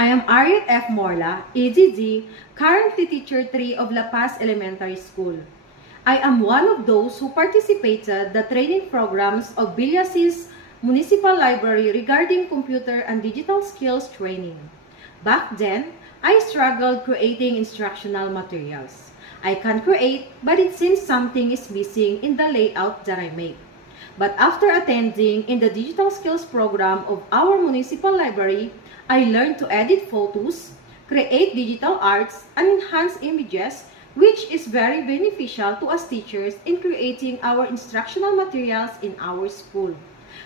I am Ariet F. Morla, AGG, currently Teacher 3 of La Paz Elementary School. I am one of those who participated the training programs of Villasis Municipal Library regarding computer and digital skills training. Back then, I struggled creating instructional materials. I can create, but it seems something is missing in the layout that I make. But after attending in the digital skills program of our municipal library, I learned to edit photos, create digital arts, and enhance images, which is very beneficial to us teachers in creating our instructional materials in our school.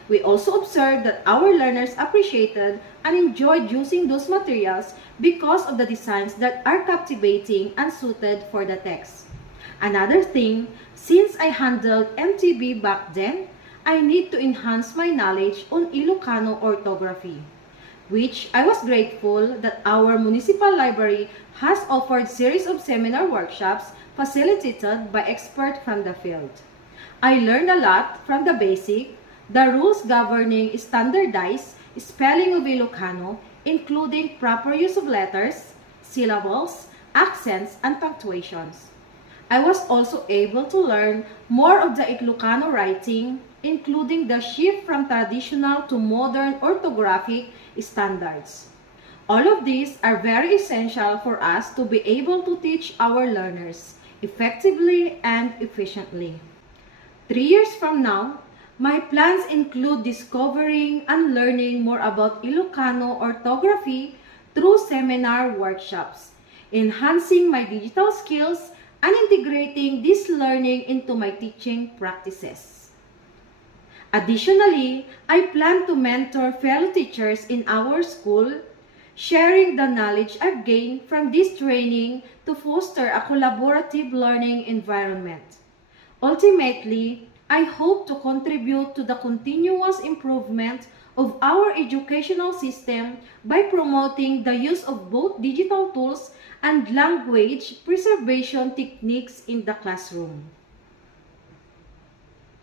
We also observed that our learners appreciated and enjoyed using those materials because of the designs that are captivating and suited for the text. Another thing, since I handled MTB back then, I need to enhance my knowledge on Ilocano orthography, which I was grateful that our municipal library has offered series of seminar workshops facilitated by experts from the field. I learned a lot from the basic, the rules governing standardized spelling of Ilocano, including proper use of letters, syllables, accents, and punctuations. I was also able to learn more of the Ilocano writing, including the shift from traditional to modern orthographic standards. All of these are very essential for us to be able to teach our learners effectively and efficiently. 3 years from now, my plans include discovering and learning more about Ilocano orthography through seminar workshops, enhancing my digital skills, and integrating this learning into my teaching practices. Additionally, I plan to mentor fellow teachers in our school, sharing the knowledge I've gained from this training to foster a collaborative learning environment. Ultimately, I hope to contribute to the continuous improvement of our educational system by promoting the use of both digital tools and language preservation techniques in the classroom.